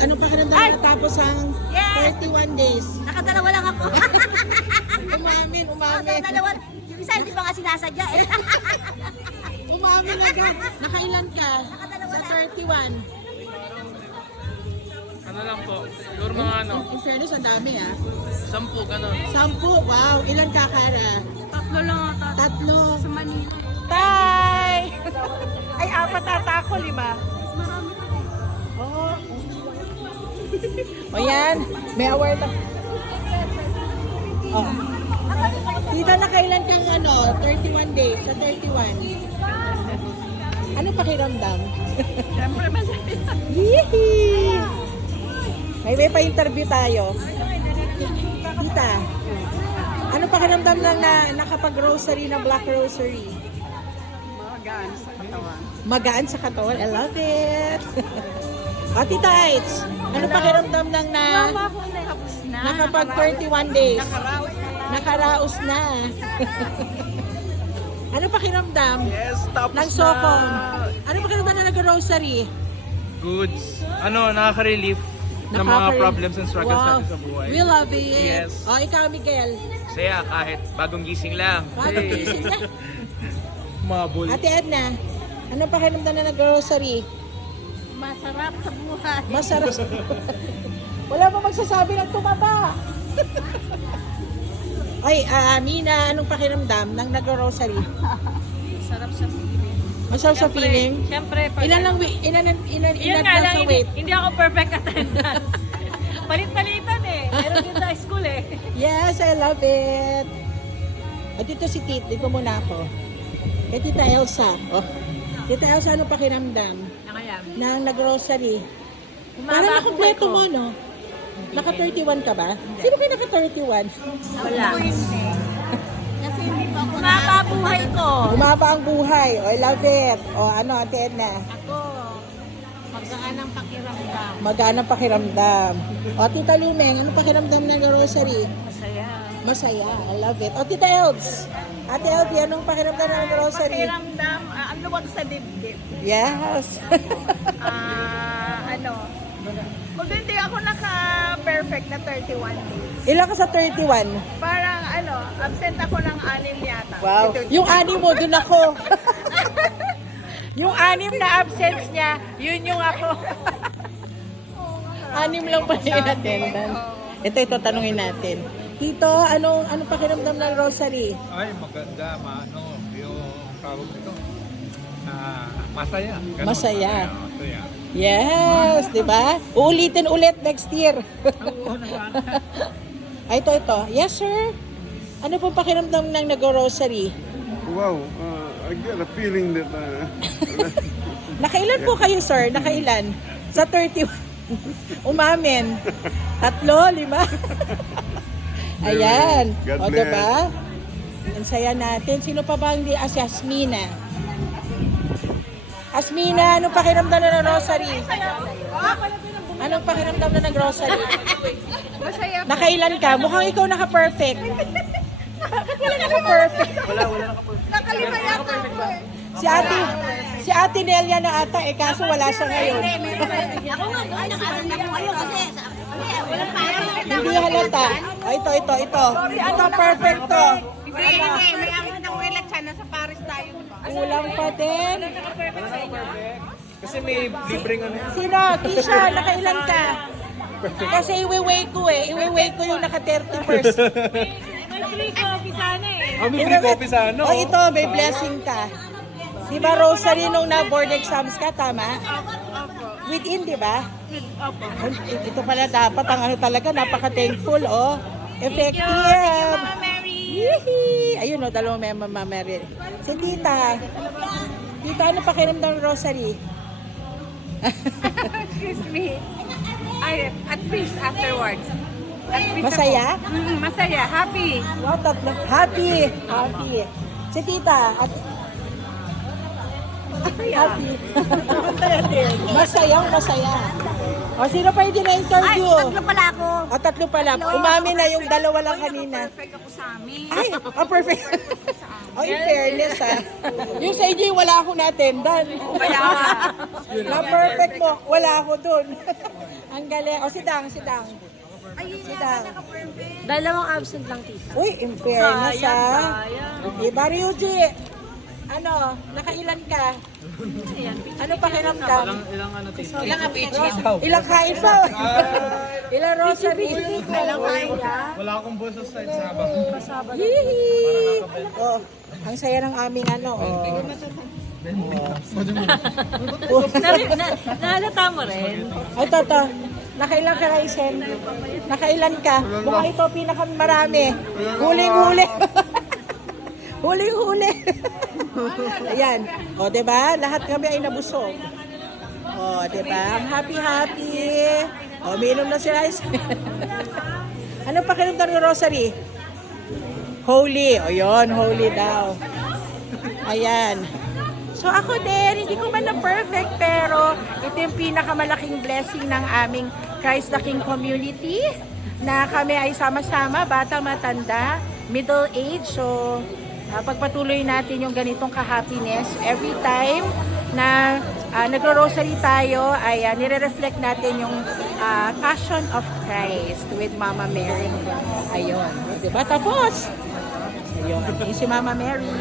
anong pakiramdam natapos ang 31 days? Nakadalawa lang ako. Umamin. Nakadalawa. Yung isa hindi pa nga sinasadya eh. Umamin agad. Nakailan ka? Nakadalawa Sa lang. 31. Ano lang po, siguro mga ano, In fairness, ang dami 10 ganun. 10. Wow. Ilan ka, Kara? Tatlo lang ata. 3. Sa Manila. Tay! Ay, 4 ata ako, 5. Marami pa eh. Oh. O yan, may award na. Oh. Tita, nakailan kang 31 days, sa 31. Ano pakiramdam? Siyempre masaya. Yee! May pa-interview tayo. Tita, ano pakiramdam lang na nakapag-grocery na Black Rosary? Magaan sa katawan. Magaan sa katawan. I love it. Tita Aits, ano pakiramdam lang na Mama ko tapos na. nakapag 31 days? Nakaraos na. Nakaraos na. Ano pakiramdam Yes, tapos ng sokong? Ano pakiramdam na nag-grocery? Goods. Ano, nakaka-relief ng mga Nakaka- problems and struggles Wow. natin sa buhay. We love it. Yes. O, ikaw, Miguel. Saya kahit bagong gising lang. Bagong gising na. Mabul. Ate Edna, ano pakiramdam na nag-grocery? Masarap sa buhay. Masarap. Wala pa magsasabi ng tumaba. Ay, Mina, anong pakiramdam ng nag-grocery? Masarap sa feeling. Masarap sa feeling? Siyempre, pag Ilan lang Yun nga lang lang, sa weight? hindi ako perfect attendance. Palit-palitan eh. Meron din sa school eh. Yes, I love it. At dito si Tit, dito muna ako. Kay Tita Elsa. Oh. Tita Elsa, ano pakiramdam Nakayam. ng nag-grocery? Parang nakumpleto mo, no? Naka-31 ka ba? Sino kayo naka-31? Wala. Kasi hindi pa ako Umaba buhay ko. Umaba ang buhay. Oh, I love it. O, ano, Ate Edna? Ako, magaan ang pakiramdam. Magaan ang pakiramdam. O, Tita Lumeng, ano pakiramdam ng grocery? Masaya. Masaya. I love it. O, Tita Elves. Ate Elves, anong pakiramdam ng grocery? Pakiramdam, ang luwag sa dibdib. Yes. Kung hindi ako naka-perfect na 31 days, Ilan ka sa 31? parang absent ako ng 6 yata. Wow. Yung 6 mo, dun ako. Yung 6 na absence niya, yun yung ako. 6 lang pala yung attendance. Ito, tanungin natin. Tito, anong pakiramdam ng grocery? Ay, maganda, yung tawag nito. Masaya. Ganun, Masaya. Masaya. Yes, di ba? Uulitin ulit next year. Oo naman. Ay, ito. Yes, sir. Ano pong pakiramdam ng nag-grocery? Wow, I get a feeling that Nakailan po kayo, sir? Nakailan? Sa 31. Umamin. 3, 5. Ayan. God O, bless. diba? Ang saya natin. Sino pa ba hindi? Si Asmina. Asmina, anong pakiramdam na ng grocery? Anong pakiramdam na ng grocery? Masaya. Nakailan ka? Mukhang ikaw naka-perfect. Wala naka-perfect. Nakalima yata ako eh. Si Ate Nelia na ata kaso wala siya ngayon. Ako nga, nakaroon ako ngayon kasi walang parang. Hindi halata. Ito. Ito, perfect to. Hindi. May amin na uwilat siya. Nasa Paris tayo. Kulang pa din. Kasi may libreng ano. Sino? Kisha, nakailan ka? Kasi iwi-weigh ko Iwi-weigh ko yung naka-31st. May free coffee sana eh. May free coffee sa ano? O ito, may blessing ka. Di ba, Rosary, nung na-board exams ka, tama? Within, di ba? Opo. Ito pala dapat, ang talaga, napaka-thankful, oh. Effective. Mama Mary. Yee! Ayun, oh, dalawang may Mama Mary. Si Tita. Tita, ano pakiramdam ng Rosary? Excuse me. At peace afterwards. At peace Masaya? ako. Masaya. Happy. Wow, tatlo. Happy. Si Tita, at happy. Masaya. O, sino pa hindi na-interview? Tatlo pala ako. Tatlo pala. Umami na yung dalawa lang kanina. Perfect ako sa amin. Ay, perfect. In fairness, yung sa inyo, wala ako na-attendan. Kaya nga. Na perfect mo, wala ako dun. Ang galing. O, si Dang. Si Dang. Dalawang absent lang, tita. Uy, in fairness, ha? sayang. Iba, Ryuji. Ano, nakailan ka? Ano pakiramdam? Ilang ano, tito? Ilang kain pa? Ilang rosary? Wala akong buso sa sabang. Hihi! Oh, ang saya ng aming ano. Oh. Nahalata mo rin. Ay, Toto. Nakailan ka, Raisen? Nakailan ka? Mukhang ito pinakamarami. Huling-huli. Huling-huli. Ayan. O, diba? Lahat kami ay nabusog. O, diba? Ang happy-happy. O, minum na si Raisen. Ano pakiramdam ng rosary? Holy. O, yun. Holy daw. Ayan. So ako din, hindi ko man na perfect, pero ito yung pinakamalaking blessing ng aming Christ the King community, na kami ay sama-sama, bata, matanda, middle age. So pagpatuloy natin yung ganitong ka-happiness every time na nagro-rosary tayo, ay nire-reflect natin yung Passion of Christ with Mama Mary. Ayun, diba? Tapos, ayun, yung si Mama Mary.